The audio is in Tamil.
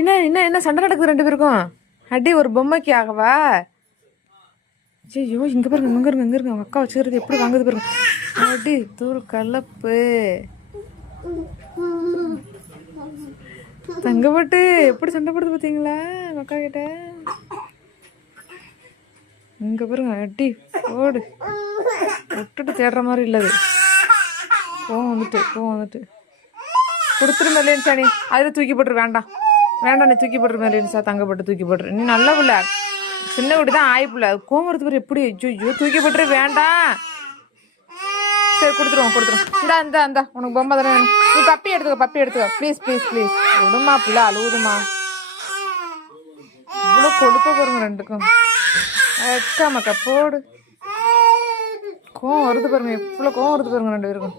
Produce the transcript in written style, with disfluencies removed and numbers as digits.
என்ன என்ன என்ன சண்டை நடக்குது ரெண்டு பேருக்கும்? அடி ஒரு பொம்மைக்கு ஆகவா? ஐயோ இங்கே பாருங்க, இங்கே இருங்க, இங்கே இருங்க. அவங்க அக்கா வச்சுக்கிறது எப்படி வாங்குது பாருங்க. அடி தூள் கலப்பு தங்கப்பட்டு எப்படி சண்டை போடுது பார்த்தீங்களா அவங்க அக்கா கிட்ட? இங்கே பாருங்க அடி ஓடு. விட்டுட்டு தேடுற மாதிரி இல்லது. கோவம் வந்துட்டு கொடுத்துரு மெல்லியன்சா. நீ அதில் தூக்கி போட்டுரு. வேண்டாம் நீ தூக்கி போட்டுரு மெல்லியன்சா. தங்கப்பட்டு தூக்கி போட்டுரு. நீ நல்ல பிள்ளை, சின்ன வீடு தான் ஆயிப்புல. கோவம் வருது பாரு எப்படி. ஐயோ தூக்கி போட்டுரு. வேண்டாம். சரி கொடுத்துருவோம். இந்த உனக்கு பொம்மை தானே வேணும். நீ பப்பி எடுத்துக்க ப்ளீஸ். விடுமா பிள்ளை அழுவுதுமா. இவ்வளோ கொழுப்ப பாருங்க ரெண்டுக்கும். மக்கா போடு. கோவம் வருது பாருங்க, எவ்வளோ கோவம் வருது பாருங்க ரெண்டு பேருக்கும்.